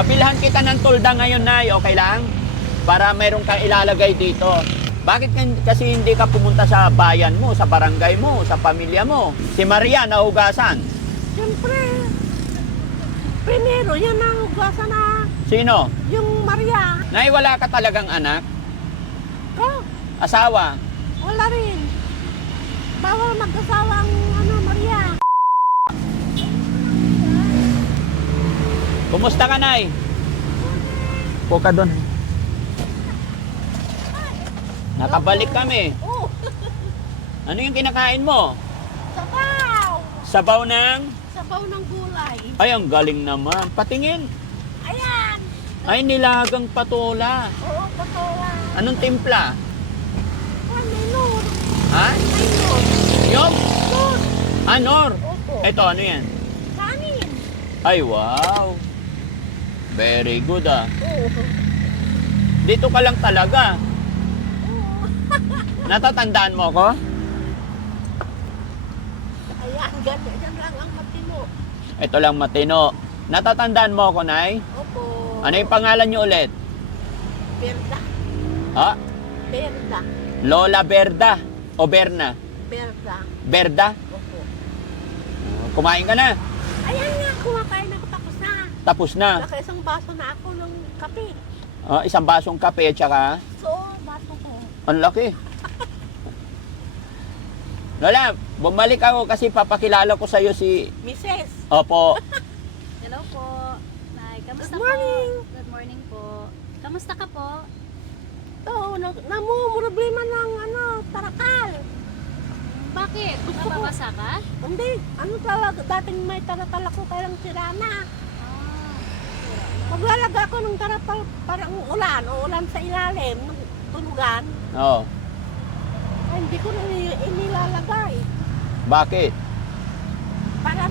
Pabilhan kita ng tolda ngayon, Nay. Okay lang? Para mayroon kang ilalagay dito. Bakit kasi hindi ka pumunta sa bayan mo, sa barangay mo, sa pamilya mo? Si Maria, nahugasan. Siyempre, primero, yan ang hugasan na Sino? yung Maria. Nay, wala ka talagang anak? Oh, Asawa? wala rin. Bawal mag-asawa ang Maria. Kumusta ka, Nay? Po ka doon. Nakabalik kami. Oh, Ano yung kinakain mo? sabaw! Sabaw ng... Sabaw ng gulay. Ay, ang galing naman. Patingin. Ayan! Ay, nilagang patola. Oo, patola. Anong timpla? Minor. Ha? Minor. Yung? Minor. Anor? Opo. Ito, ano yan? Kanin. Ay, wow. Very good, ah. Oo. Dito ka lang talaga. Oo. Natatandaan mo ko? Ayan, ganyan lang ang matino. Ito lang matino. Natatandaan mo ko, Nay? Opo. Ano yung pangalan niyo ulit? Berda. Ha? Berda. Lola Berda o Berna? Berda. Berda? Opo. Kumain ka na? Ayan nga, kumakain ako tapos na. Tapos na. Naka isang baso na ako ng kape. Isang basong kape at saka So, baso ko. ang laki. Lola, bumalik ako kasi papakilala ko sa iyo si... Mrs. Opo. Hello po. Nay, kamusta Good morning. po? Good morning po. Kamusta ka po? Oo, namumroblema ng tarakal. Bakit? Gusto ko. Nababasa ka? Hindi, talaga, dating may tarakal ako kaya lang sira na. Ah, Maglalaga ako ng tarakal parang ulan sa ilalim ng tulugan. Oo. Ay, hindi ko na inilalagay. Bakit? Para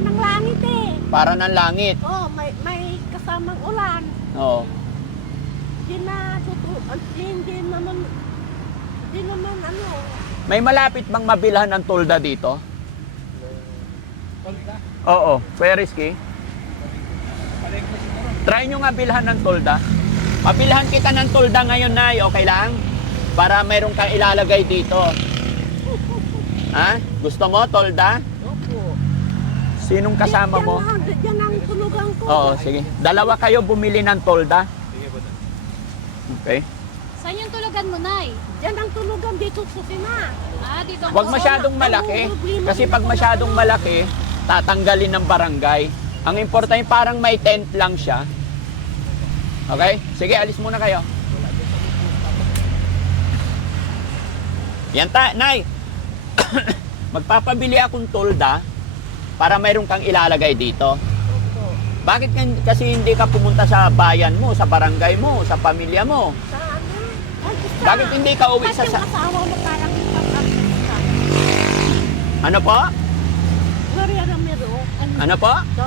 ng langit eh. Para ng langit. Oh, may kasamang ulan. Oo. Hindi naman May malapit bang mabilhan ng tolda dito? Oo. Kuya Rizky? Try nyo nga bilhan ng tolda. Pabilhan kita ng tolda ngayon, Nay. Okay lang? Para mayroon kang ilalagay dito. Ha? Gusto mo, tolda? Opo. Sinong kasama mo? Diyan ang tulugan ko. Oo, sige. Dalawa kayo bumili ng tolda. Okay. saan yung tulugan mo, Nay? Diyan ang tulugan dito sa Sina. Ah, dito Huwag po. masyadong malaki. Kasi pag masyadong malaki, tatanggalin ng barangay. Ang importante, parang may tent lang siya. Okay? Sige, alis muna kayo. Yan Nay. Magpapabili akong tolda para mayroon kang ilalagay dito. Opo. Bakit kasi hindi ka pumunta sa bayan mo, sa barangay mo, sa pamilya mo? Sa Ay, sa... Bakit hindi ka uwi sa... Kasi yung asawa mo parang ipag-absenta. Ano po? Gloria Ramiro. Ano po? So,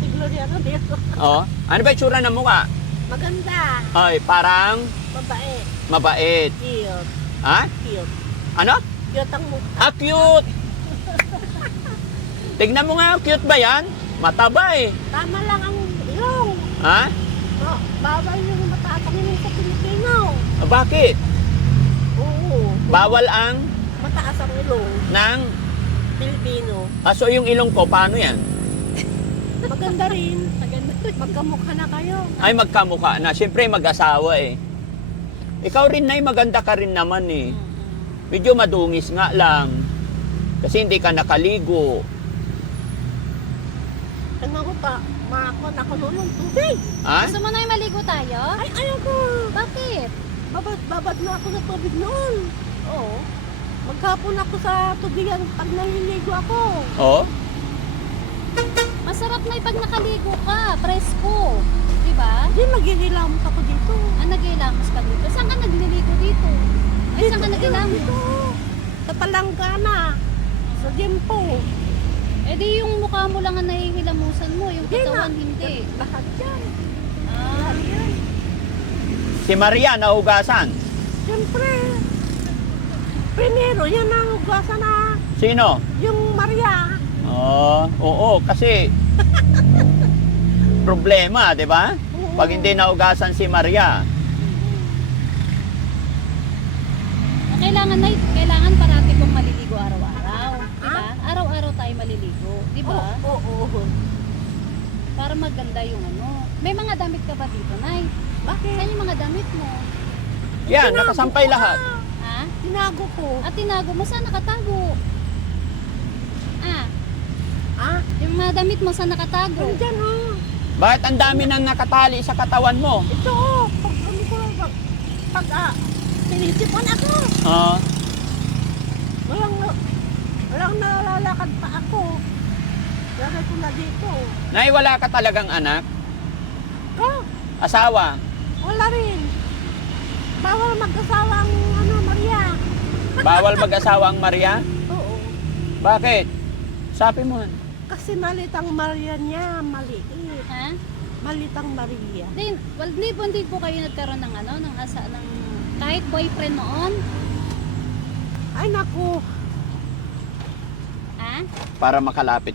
si Gloria Ramiro. Oh. Ano ba yung tsura ng mukha? Maganda. Ay, parang Mabait. mabait. Cute. Ha? Cute. Ano? Cute ang mukha. Ah, cute! Tignan mo nga, cute ba yan? Mataba eh. Tama lang ang ilong. Ha? Oh, bawal yung mataas sa Pilipino. Ah, bakit? Oo. Bawal ang Mataas ang ilong. ng... Pilipino. So yung ilong ko, paano yan? Maganda rin. Magkamukha na kayo. Ay, magkamukha na. Siyempre, mag-asawa eh. Ikaw rin, Nay, maganda ka rin naman eh. Medyo madungis nga lang. Kasi hindi ka nakaligo. Ano ko pa? Makakon ako noon ng tubig. Ha? Gusto mo, Nay, maligo tayo? Ay, ayaw ko. Bakit? Babad na ako ng tubig noon. Oo. Maghapon ako sa tubigan pag naliligo ako. Oh? Masarap, Nay, pag nakaligo ka. Presko. Diba? Hindi, maghihilamos ako dito. Ah, naghihilamos ka dito. Saan ka nagliligo dito? Ay, saan ka naghihilamos? Dito. Sa Palanggana. Sa Gimpo. Eh di yung mukha mo lang ang nahihilamusan mo. Yung katawan, hindi. Lahat yan. Ah, Lahat yan. Si Maria, nahugasan. Siyempre. Primero, yan ang hugasan na Sino? yung Maria. Oo, kasi problema, di ba? Oo. Pag hindi naugasan si Maria. Kailangan parati kong maliligo araw-araw. Di ba? Araw-araw tayo maliligo. Di ba? Oo. Para maganda yung ano. May mga damit ka ba dito, Nay? Bakit? Saan yung mga damit mo? Yan, Tinago nakasampay ko lahat. na. Ha? Tinago ko. At tinago mo, saan nakatago? Ah, Ah, yung mga damit mo, saan nakatago? nandyan Bakit ang dami nang nakatali sa katawan mo? Ito pag ano ko, pag sinisipan ako. Ah, Walang nalalakad pa ako. Lagay ko na dito. Nay, wala ka talagang anak? Oh, Asawa? wala rin. Bawal mag-asawa ang Maria. Bawal mag-asawa ang Maria? Oo. Bakit? Sabi mo. Kasi malit ang Maria niya, maliit. Ha? Malit ang Maria. Hindi po kayo nagkaroon ng ano, ng kahit boyfriend noon? Ay naku, Ha? Para makalapit.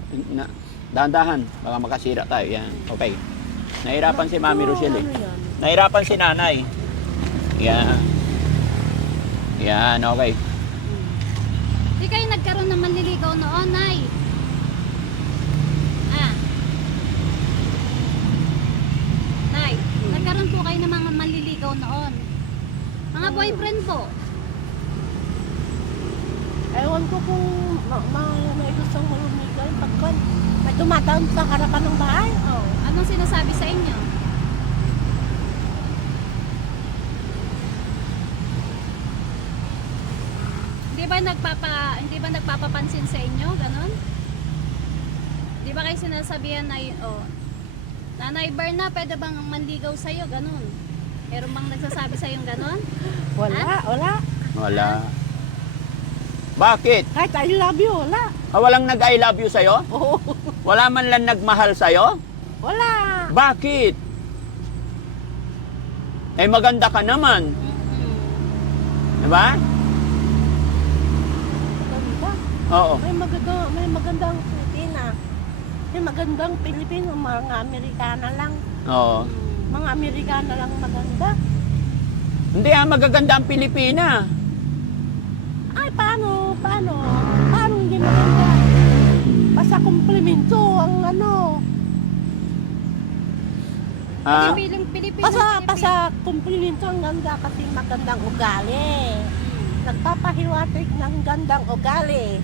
Dahan-dahan, baka makasira tayo. Yan, okay. Nahirapan si Mami Rochelle eh. ano yan? Nahirapan si Nanay. Yan. Yan, okay. Hindi kayo nagkaroon ng manliligaw noon, Nay? Ah? Nay, nagkaroon po kayo ng mga manliligaw noon? Mga boyfriend po? Ewan ko kung may gustong malumigal pagkan may dumadaan sa harapan ng bahay. Oh, anong sinasabi sa inyo? Hindi ba nagpapapansin sa inyo, ganon? Di ba kayo sinasabihan na, Nanay Berna, pwede bang manligaw sa'yo, ganon? Meron bang nagsasabi sa'yo ganon? Wala. Wala. Bakit? Kahit I love you, wala. Walang nag-I love you sa'yo? Oo. Wala man lang nagmahal sa'yo? Wala. Bakit? Eh maganda ka naman. Diba? Maganda. Oo. May magandang Pilipina. May magandang Pilipino, mga Amerikana lang. Oo. Mga Amerikana lang maganda. Hindi magaganda ang Pilipina. Ay, paano? Paano hindi maganda? Basta komplimento ang Ha? Basta komplimento ang ganda kasi magandang ugali. Nagpapahiwatig ng gandang ugali.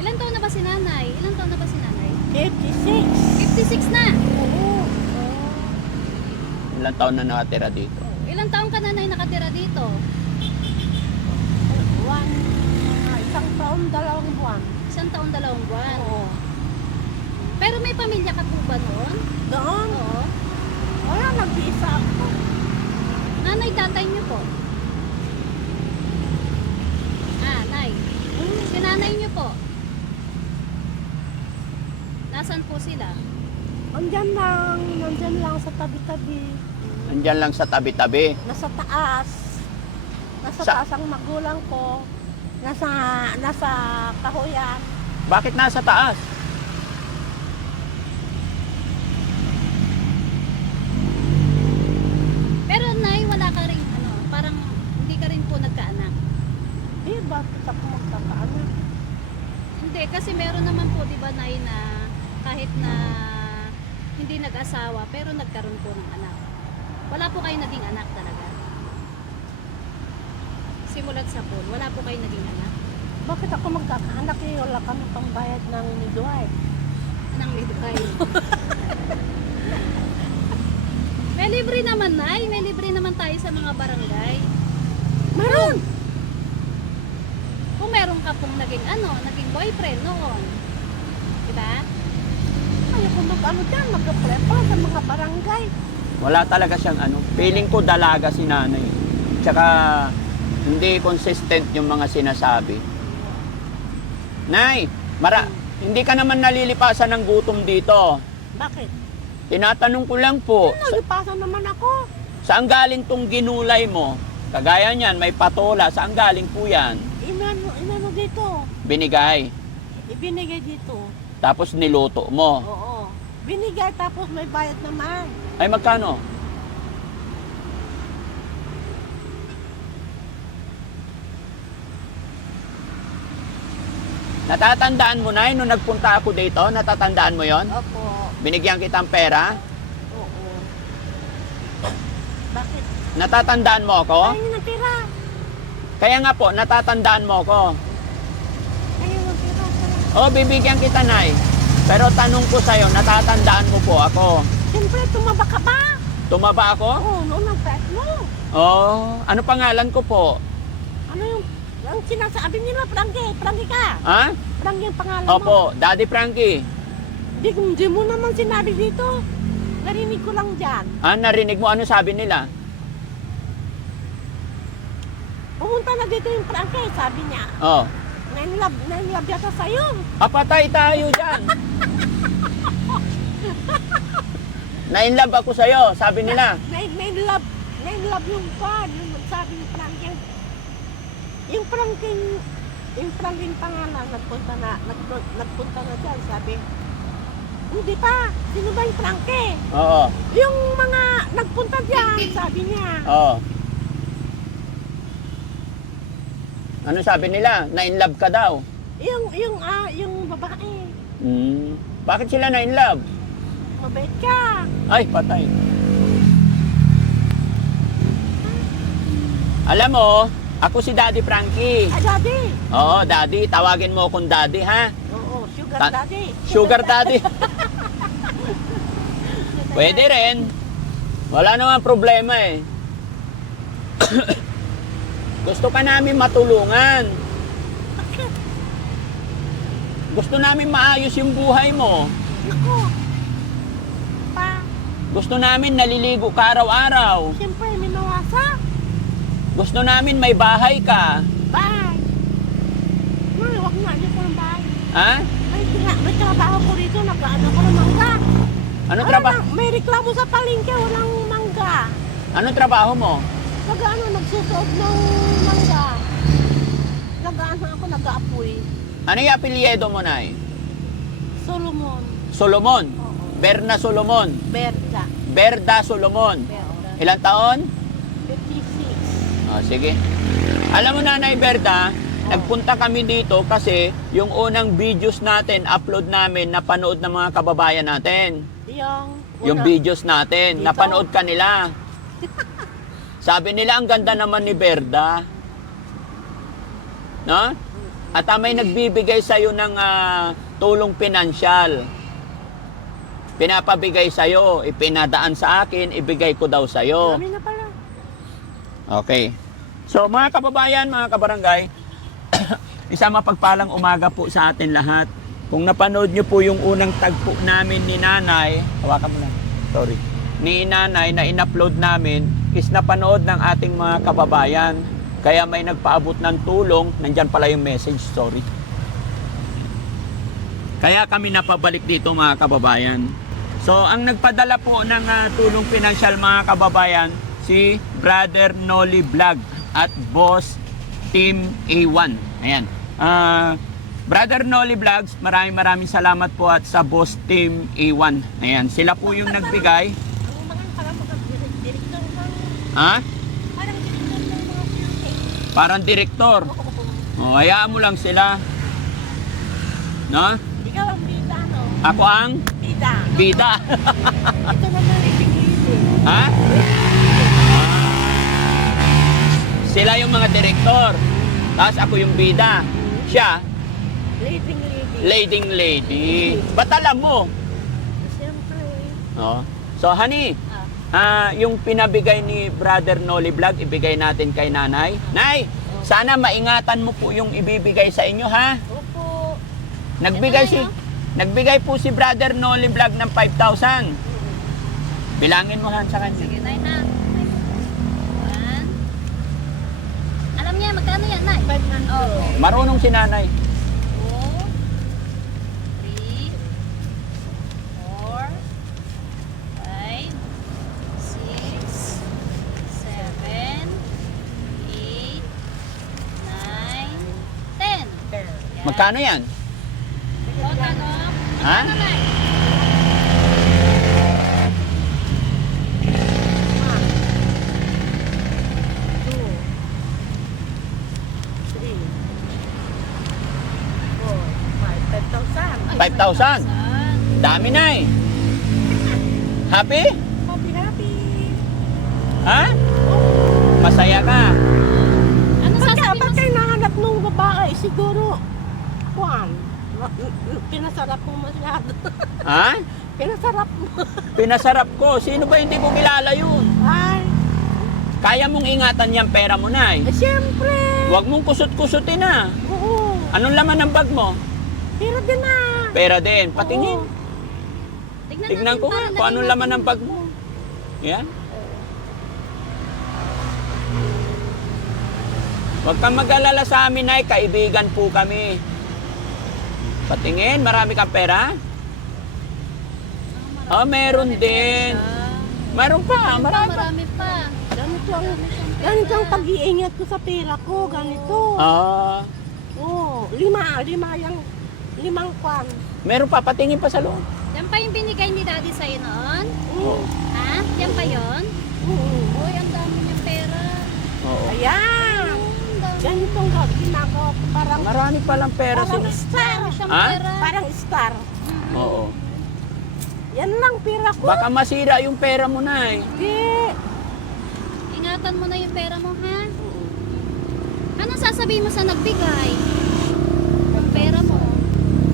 Ilan taon na ba si Nanay? 56. 56 na! Oo. Ilang taon na nakatira dito? Ilang taon ka, Nanay, nakatira dito? Isang taon, 2 buwan. 1 taon, 2 buwan. Oo. Pero may pamilya ka po ba noon? Doon? Oo. Wala, nag-iisa ako. Nanay, tatay niyo po? Nay. Si nanay niyo po? Nasaan po sila? Nandyan lang sa tabi-tabi. Nandyan lang sa tabi-tabi. Nasa taas. Nasa Sa- taas ang magulang ko. Nasa kahoyan. Bakit nasa taas? Pero Nay, wala ka rin, parang hindi ka rin po nagkaanak. Bakit ako magkakaanak? Hindi, kasi meron naman po, di ba, Nay, na kahit na hindi nag-asawa, pero nagkaroon po ng anak. Wala po kayo naging anak talaga. Simulat sa pool, wala po kayo naging anak. Bakit ako magkakaanak wala kami pambayad ng midwife? Nang lidbay. May libre naman, Nay. May libre naman tayo sa mga barangay. Meron! Kung meron ka pong naging boyfriend noon. Diba? Ayaw ko mag-apply pa sa mga barangay. Wala talaga siyang Feeling ko dalaga si nanay. Tsaka hindi consistent yung mga sinasabi. Nay, hindi ka naman nalilipasan ng gutom dito. Bakit? Tinatanong ko lang po, Nalipasan naman ako. saan galing tong ginulay mo? Kagaya niyan, may patola. Saan galing po yan? Inano dito? Binigay. Ibinigay dito. Tapos niluto mo. Oo. Binigay tapos may bayad naman. Ay, magkano? Natatandaan mo na nung nagpunta ako dito? Natatandaan mo yon? Opo. Binigyan kitang pera? Oo. Bakit? Natatandaan mo ako? Ayaw ng tira. Kaya nga po, natatandaan mo ako. Ayaw ng tira. Oh, bibigyan kita, Nay. Pero tanong ko sa'yo, natatandaan mo po ako. Siyempre, tumaba ka ba? Tumaba ako? Oo, noon ang pet mo. Oh, ano pangalan ko po? Ano yung sinasabi nila, Frankie? Frankie ka? Ha? Frankie ang pangalan mo. Opo, Daddy Frankie. Di mo naman sinabi dito. Narinig ko lang dyan. Ah, narinig mo ano sabi nila? Pumunta na dito yung Frankie, sabi niya. Oh. Nainlove yata sa'yo. Apatay tayo dyan. Na-inlove ako sa'yo, sabi nila. Nainlove yung pan. Yung sabi ni Frankie. Yung Frankie pangalan, nagpunta na dyan, sabi. Hindi pa. Sino ba yung Frankie? Oo. Yung mga nagpunta dyan, sabi niya. Oo. Ano sabi nila? Na-inlove ka daw. Yung babae. Bakit sila na-inlove? Mabait ka. Ay, patay. Alam mo, ako si Daddy Frankie. Ah, daddy. Oo, Daddy. Tawagin mo akong Daddy, ha? Oo, sugar daddy. Sugar Daddy. Pwede rin. Wala naman problema eh. Gusto ka namin matulungan. Gusto namin maayos yung buhay mo. Naku. Pa, Gusto namin naliligo ka araw-araw. siyempre, minawasa. Gusto namin may bahay ka. Bye. Ay, wag na, dito ang bahay. Ha? May trabaho ko rito, nag-ano ko ng mangga. Anong trabaho? May reklamo sa palengke, walang mangga. Anong trabaho mo? Nagsusuot ng mangga. Nag-aapoy. Ano yung apelyido mo, Nay? Solomon. Solomon. Oo. Berna Solomon. Berda. Berda Solomon. Berda. Ilang taon? 56. Oh, sige. Alam mo, Nanay Berda, nagpunta kami dito kasi yung unang videos natin, upload namin, napanood ng mga kababayan natin. Yung videos natin, Dito? napanood ka nila. Sabi nila, ang ganda naman ni Berda. No? At may nagbibigay sa'yo ng tulong pinansyal. Pinapabigay sa'yo, ipinadaan sa akin, ibigay ko daw sa'yo. Dami na pala. Okay. So, mga kababayan, mga kabarangay, isang mapagpalang umaga po sa atin lahat. Kung napanood nyo po yung unang tagpo namin ni Nanay, hawakan mo na, sorry, ni Nanay na in-upload namin, is napanood ng ating mga kababayan. Kaya may nagpaabot ng tulong, nandyan pala yung message, sorry. Kaya kami napabalik dito mga kababayan. So, ang nagpadala po ng tulong pinansyal mga kababayan, si Brother Noli Vlog at Boss Team A1. Ayan. Brother Noli Vlogs, maraming salamat po at sa Boss Team A1. Ayan, sila po yung nagbigay. Ang mga parang direktor ng... Ha? Parang direktor ng mga pinake. Parang direktor. O, hayaan mo lang sila. No? Ikaw ang bida, no? Ako ang Bida. bida. Ito naman ibig-ibig. Ha? Sila yung mga direktor. Tapos ako yung bida. Siya, Leading lady. Ba't alam mo? Siyempre. No? So, honey, yung pinabigay ni Brother Noli Vlog, ibigay natin kay Nanay. Nay, sana maingatan mo po yung ibibigay sa inyo, ha? Opo. Nagbigay po si Brother Noli Vlog ng 5,000. Bilangin mo, Han, sa kanya. Sige, Nay na. 1. Alam niya, magkano yan, Nay? 500. Okay. Marunong si Nanay. 2, 3, 4, 5, 6, 7, 8, 9, 10. Magkano yan? Total of Ha? Nanay. One, two, three, four, five. 5,000. 5,000. Dami na eh. Happy? Happy, happy. Ha? Oh. Masaya ka? Ano sasabihin mo? Ba't kayo nahanap nung babae? Siguro, Juan, pinasarap mo masyado. Ha? Pinasarap mo. Pinasarap ko. Sino ba hindi mo kilala yun? Ay, Kaya mong ingatan yung pera mo na eh. siyempre. Huwag mong kusot-kusutin na. Oo. Anong laman ng bag mo? Pero din na. Pera din. Patingin. Oo. Tignan ko nga kung anong laman ng bag mo. Yan. Huwag kang mag-alala sa amin ay kaibigan po kami. Patingin, marami kang pera? Oh, meron din. Meron pa, marami pa. Marami pa. Ganito ang pag-iingat ko sa pera ko. Ganito. Ah, Oo. Limang kwan. meron pa, patingin pa sa loob. Yan pa yung binigay ni Daddy sa'yo noon? Oo. Ha? Yan pa yun? Uy, ang dami niyang pera. Oo. Ayan. Ang dami. Ganitong ginagawa ko. Parang, Marami palang pera parang sila. star. Siyang Ha? pera. Parang star. Oo. Yan lang pera ko. Baka masira yung pera mo na eh. Hindi. Ingatan mo na yung pera mo, ha? Anong sasabihin mo sa nagbigay? Ng pera mo.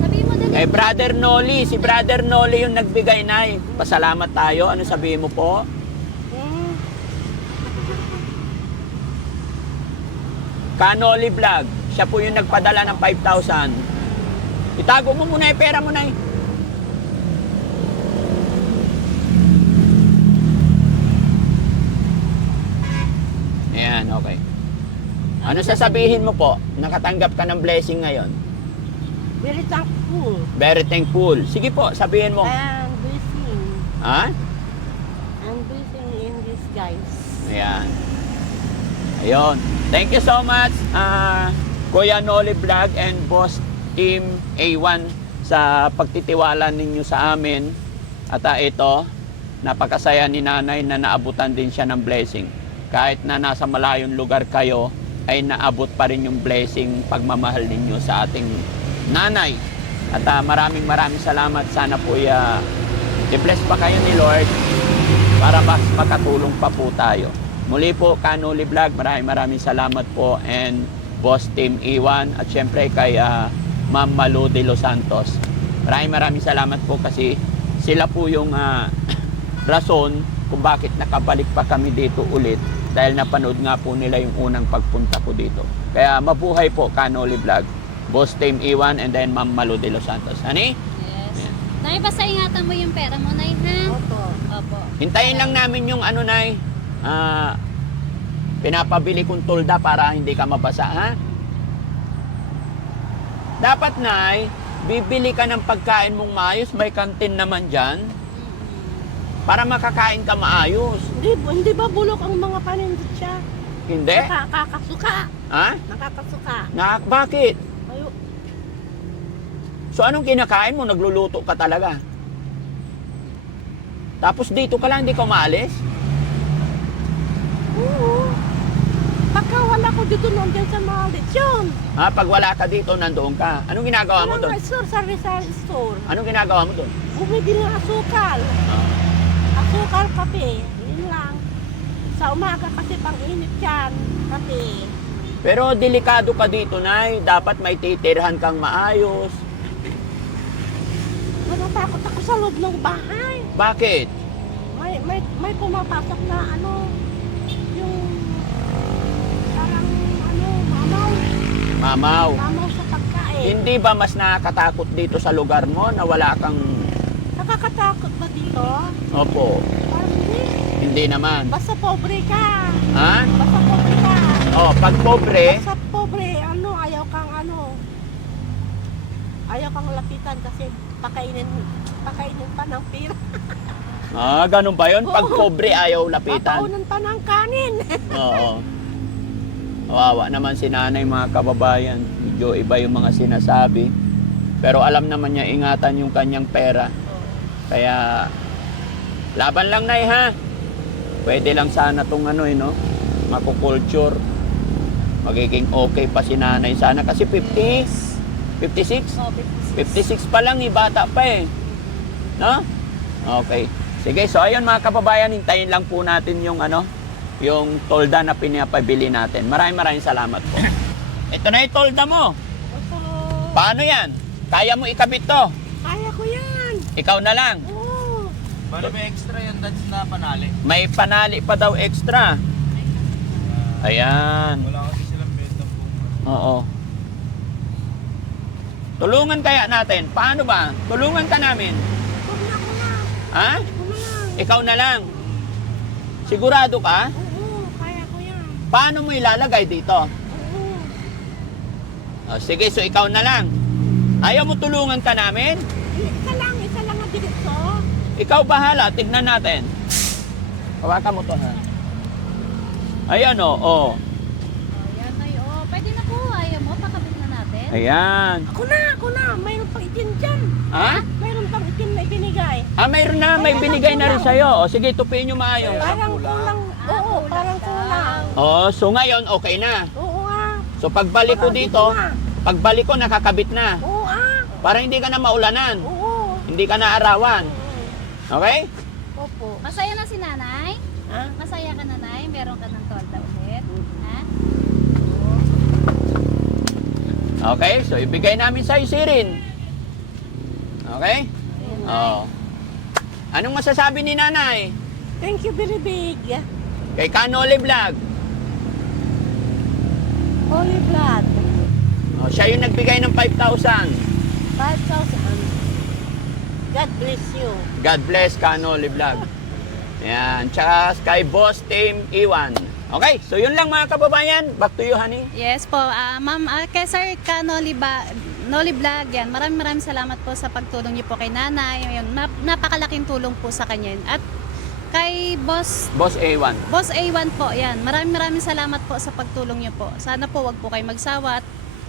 Sabihin mo dali. Eh, Brother Noli, si Brother Noli yung nagbigay na eh. Pasalamat tayo. Ano sabihin mo po? Hmm. Kanoli Vlog. Siya po yung nagpadala ng 5,000. Itago mo muna yung pera mo na eh. Ayan, okay. Ano sasabihin mo po? Nakatanggap ka ng blessing ngayon. Very thankful. Very thankful. Sige po, sabihin mo. And blessing. Ha? And blessing in this guys. Ayan. Ayun. Thank you so much, Kuya Noli Vlog and Boss Team A1 sa pagtitiwala ninyo sa amin. At ito, napakasaya ni nanay na naabutan din siya ng blessing. Kahit na nasa malayong lugar kayo, ay naabot pa rin yung blessing pagmamahal ninyo sa ating nanay. At maraming salamat. Sana po i-bless pa kayo ni Lord para mas makatulong pa po tayo. Muli po, Kanoli Vlog, maraming salamat po, and Boss Team Iwan, at syempre kay Ma'am Malu de Los Santos. Maraming salamat po kasi sila po yung rason kung bakit nakabalik pa kami dito ulit, dahil napanood nga po nila yung unang pagpunta ko dito. Kaya mabuhay po, Kanoli Vlog, Boss Team Iwan, and then Ma'am Malu de Los Santos. Hani? Yes. Nay, basta ingatan mo yung pera mo, Nay, ha? Opo. Opo. Hintayin lang namin yung ano, Nay, pinapabili kong tulda para hindi ka mabasa, ha? Dapat, Nay, bibili ka ng pagkain mong maayos, may kantin naman dyan, para makakain ka maayos. Hindi ba bulok ang mga panindot siya? Hindi? Nakakasuka. Ha? Nakakasuka. Bakit? Ayo. So anong kinakain mo? Nagluluto ka talaga? Tapos dito ka lang, hindi ka umaalis? Oo. Pagka wala ko dito nandiyan sa mga lechon. Ha? Pag wala ka dito, nandoon ka. Anong ginagawa mo doon? Walang store, sari-sari store. Anong ginagawa mo doon? Bumibili ng asukal. Asukal, kape. Yun lang. Sa umaga kasi pang-init yan. Kape. Pero delikado ka dito, Nay. Dapat may titirhan kang maayos. Natatakot ako sa loob ng bahay. Bakit? May pumapasok na yung parang mamaw. Mamaw. Mamaw sa pagkain. Hindi ba mas nakakatakot dito sa lugar mo na wala kang... Nakakatakot ba dito? Opo. Parang hindi. Hindi naman. Basta pobre ka. Ha? Basta pobre ka. Oh, pag pobre, Basta pobre, ayaw kang lapitan kasi pakainin pa ng pira. ganun ba yun? Pag pobre, ayaw lapitan. Papaunan pa ng kanin. Oo. Kawawa naman si nanay, mga kababayan. Medyo iba yung mga sinasabi. Pero alam naman niya ingatan yung kanyang pera. Kaya, laban lang, Nay, ha? Pwede lang sana tong ano, no? Makukulture. Magiging okay pa si nanay sana. Kasi 56? Oh, 56. 56 pa lang, bata pa eh. No? Okay. Sige, so ayun mga kababayan, hintayin lang po natin yung yung tolda na pinapabili natin. Maraming salamat po. Ito na yung tolda mo. Opo. Paano yan? Kaya mo ikabit to? Kaya ko yan. Ikaw na lang. Oo. Bali may extra yung dads na panali. May panali pa daw extra. Ayan. Wala kasi silang benta po. Oo. Tulungan kaya natin. Paano ba? Tulungan ka namin. Huwag na ko na. Ha? Ako na lang. Ikaw na lang. Sigurado ka? Oo, kaya ko yan. Paano mo ilalagay dito? Oo. O, sige, so ikaw na lang. Ayaw mo tulungan ka namin? Isa lang ang diretso. Ikaw bahala, tignan natin. Hawakan mo to, ha? Ayan, o. Oh, yan na yun. Oh, pwede na po. Ayaw mo, pakabit na natin. Ayan. Ako na. Mayroon pang itim dyan. Ha? Mayroon pang itim na ibinigay. Ah, mayroon na. May binigay na rin sa'yo. O, sige, tupiin nyo maayos. Parang kulang. Oo, parang kulang. O, so ngayon, okay na. Oo nga. So, pagbalik ko dito, pagbalik ko, nakakabit na. Oo Para hindi ka na maulanan. Oo. Hindi ka na arawan. Okay? Opo. Masaya na si nanay? Ha? Masaya ka na, Nay? Meron ka ng tolda ulit? Ha? Okay, so ibigay namin sa'yo si Rin. Okay? Ayun, Nay. Oo. Anong masasabi ni nanay? Thank you very big. Kay Kanoli Vlog. Holy blood. Oh, siya yung nagbigay ng 5,000. 5,000. God bless you. God bless Kanoli Vlog. Yan. Tsaka kay Boss Team Iwan. Okay, so yun lang mga kababayan. Back to you, honey. Yes po, ma'am, kay Sir Noli Vlog, yan. Maraming salamat po sa pagtulong niyo po kay nanay. Yun, napakalaking tulong po sa kanya. yun. At kay Boss A1. A1 po, yan. Maraming salamat po sa pagtulong niyo po. Sana po wag po kayo magsawa at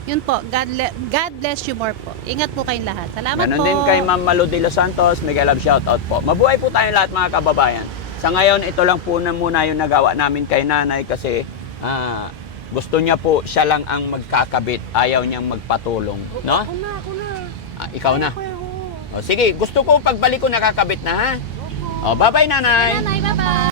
yun po, God bless you more po. Ingat po kayong lahat. Salamat Ganon po. din kay Ma'am Malu de Los Santos. Mega love shoutout po. Mabuhay po tayong lahat mga kababayan. Sa ngayon, ito lang po na muna yung nagawa namin kay nanay kasi gusto niya po siya lang ang magkakabit. Ayaw niyang magpatulong. No? Ako na. Ikaw na. Ako yan, oo. O, sige, gusto ko pagbalik ko nakakabit na ha. Opo. O, bye-bye nanay. Nanay, bye-bye.